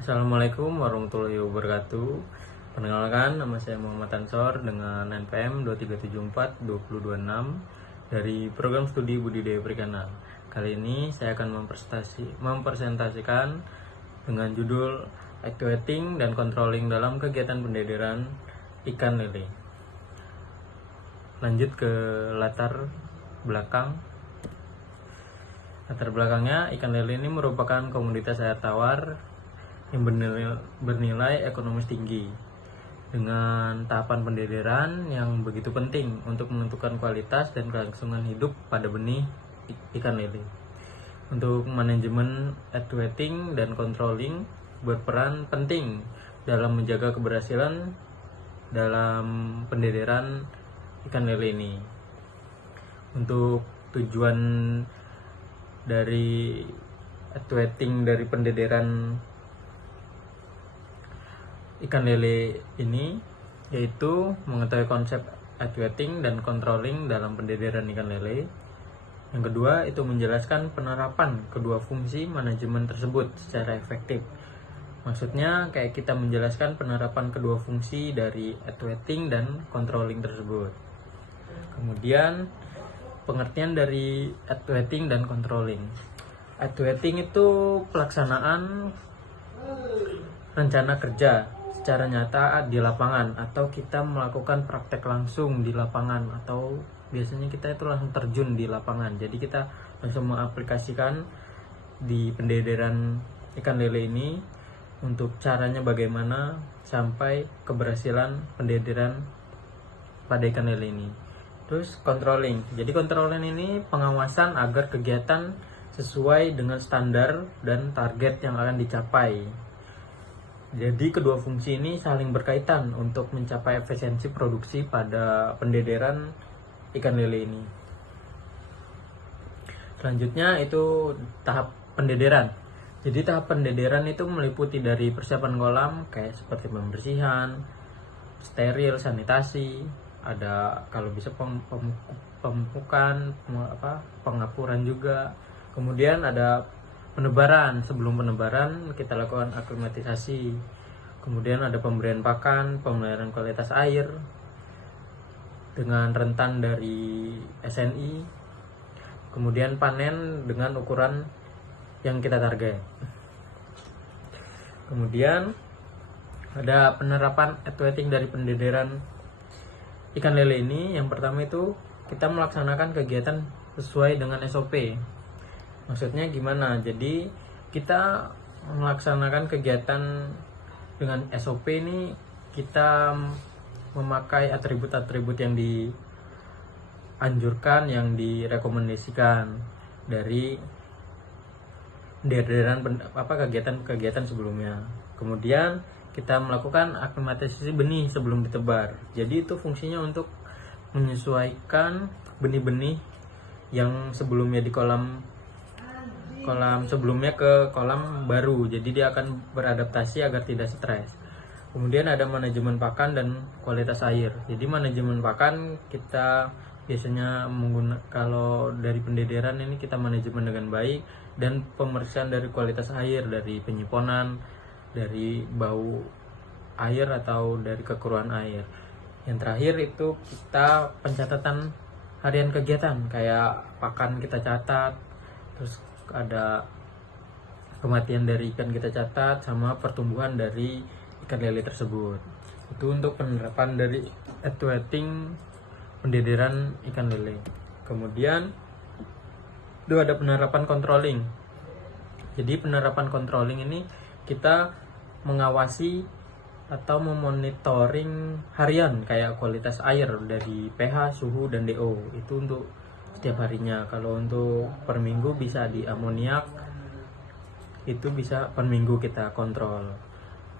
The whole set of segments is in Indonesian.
Assalamualaikum warahmatullahi wabarakatuh. Perkenalkan, nama saya Muhammad Ansor dengan NPM 23742026 dari Program Studi Budidaya Perikanan. Kali ini saya akan mempresentasikan dengan judul Actuating dan Controlling dalam kegiatan pendederan ikan lele. Lanjut ke latar belakang. Latar belakangnya, ikan lele ini merupakan komoditas air tawar yang bernilai ekonomis tinggi, dengan tahapan pendederan yang begitu penting untuk menentukan kualitas dan kelangsungan hidup pada benih ikan lele. Untuk manajemen actuating dan controlling berperan penting dalam menjaga keberhasilan dalam pendederan ikan lele ini. Untuk tujuan dari actuating dari pendederan ikan lele ini yaitu mengetahui konsep actuating dan controlling dalam pendederan ikan lele. Yang kedua itu menjelaskan penerapan kedua fungsi manajemen tersebut secara efektif. Maksudnya kayak kita menjelaskan penerapan kedua fungsi dari actuating dan controlling tersebut. Kemudian pengertian dari actuating dan controlling. Actuating itu pelaksanaan rencana kerja secara nyata di lapangan, atau kita melakukan praktek langsung di lapangan, atau biasanya kita itu langsung terjun di lapangan. Jadi kita langsung mengaplikasikan di pendederan ikan lele ini untuk caranya bagaimana sampai keberhasilan pendederan pada ikan lele ini. Terus controlling. Jadi controlling ini pengawasan agar kegiatan sesuai dengan standar dan target yang akan dicapai. Jadi kedua fungsi ini saling berkaitan untuk mencapai efisiensi produksi pada pendederan ikan lele ini. Selanjutnya itu tahap pendederan. Jadi tahap pendederan itu meliputi dari persiapan kolam kayak seperti pembersihan, steril, sanitasi, ada kalau bisa pemupukan, pengapuran juga. Kemudian ada penebaran. Sebelum penebaran kita lakukan aklimatisasi. Kemudian ada pemberian pakan, pemeliharaan kualitas air dengan rentan dari SNI. Kemudian panen dengan ukuran yang kita target. Kemudian ada penerapan actuating dari pendederan ikan lele ini. Yang pertama itu kita melaksanakan kegiatan sesuai dengan SOP. Maksudnya gimana? Jadi kita melaksanakan kegiatan dengan SOP ini, kita memakai atribut-atribut yang dianjurkan, yang direkomendasikan dari kegiatan sebelumnya. Kemudian kita melakukan aklimatisasi benih sebelum ditebar. Jadi itu fungsinya untuk menyesuaikan benih-benih yang sebelumnya di kolam sebelumnya ke kolam baru. Jadi dia akan beradaptasi agar tidak stres. Kemudian ada manajemen pakan dan kualitas air. Jadi manajemen pakan kita biasanya kalau dari pendederan ini kita manajemen dengan baik, dan pemeriksaan dari kualitas air, dari penyiponan, dari bau air atau dari kekeruan air. Yang terakhir itu kita pencatatan harian kegiatan, kayak pakan kita catat, terus ada kematian dari ikan kita catat, sama pertumbuhan dari ikan lele tersebut. Itu untuk penerapan dari actuating pendederan ikan lele. Kemudian itu ada penerapan controlling. Jadi penerapan controlling ini kita mengawasi atau memonitoring harian kayak kualitas air dari pH, suhu, dan DO. Itu untuk setiap harinya. Kalau untuk per minggu bisa di amoniak, itu bisa per minggu kita kontrol.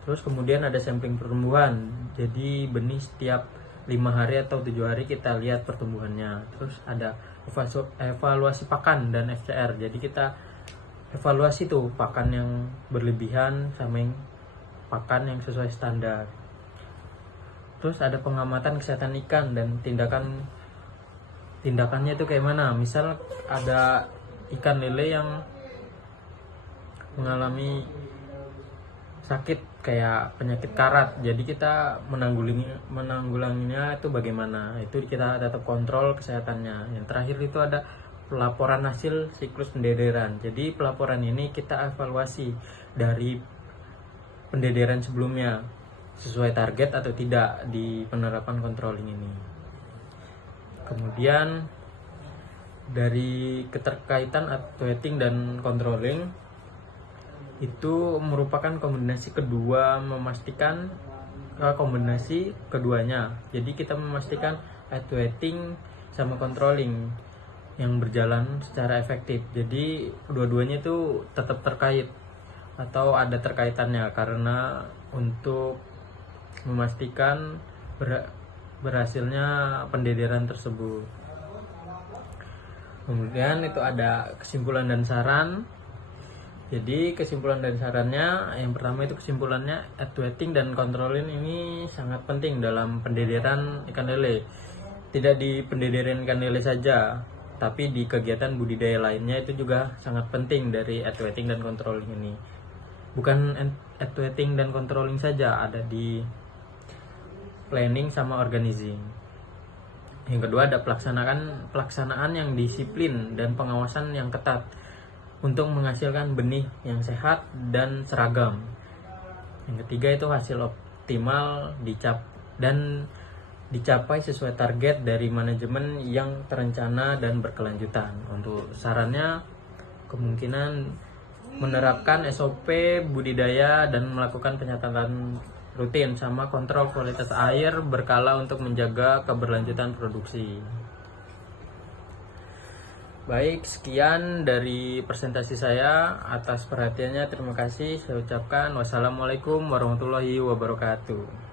Terus kemudian ada sampling pertumbuhan. Jadi benih setiap 5 hari atau 7 hari kita lihat pertumbuhannya. Terus ada evaluasi pakan dan FCR. Jadi kita evaluasi tuh pakan yang berlebihan sama yang pakan yang sesuai standar. Terus ada pengamatan kesehatan ikan dan tindakannya itu kayak mana. Misal ada ikan lele yang mengalami sakit kayak penyakit karat. Jadi kita menanggulanginya itu bagaimana? Itu kita tetap kontrol kesehatannya. Yang terakhir itu ada pelaporan hasil siklus pendederan. Jadi pelaporan ini kita evaluasi dari pendederan sebelumnya sesuai target atau tidak di penerapan controlling ini. Kemudian dari keterkaitan activating dan controlling itu merupakan kombinasi kedua, memastikan kombinasi keduanya. Jadi kita memastikan activating sama controlling yang berjalan secara efektif. Jadi kedua-duanya itu tetap terkait atau ada terkaitannya, karena untuk memastikan berhasilnya pendederan tersebut. Kemudian itu ada kesimpulan dan saran. Jadi kesimpulan dan sarannya, yang pertama itu kesimpulannya, activating dan controlling ini sangat penting dalam pendederan ikan lele. Tidak di pendederan ikan lele saja, tapi di kegiatan budidaya lainnya itu juga sangat penting dari activating dan controlling ini. Bukan activating dan controlling saja, ada di planning sama organizing. Yang kedua ada pelaksanaan yang disiplin dan pengawasan yang ketat untuk menghasilkan benih yang sehat dan seragam. Yang ketiga itu hasil optimal dicapai sesuai target dari manajemen yang terencana dan berkelanjutan. Untuk sarannya, kemungkinan menerapkan SOP budidaya dan melakukan penyatatan rutin sama kontrol kualitas air berkala untuk menjaga keberlanjutan produksi. Baik, sekian dari presentasi saya. Atas perhatiannya terima kasih. Saya ucapkan wassalamualaikum warahmatullahi wabarakatuh.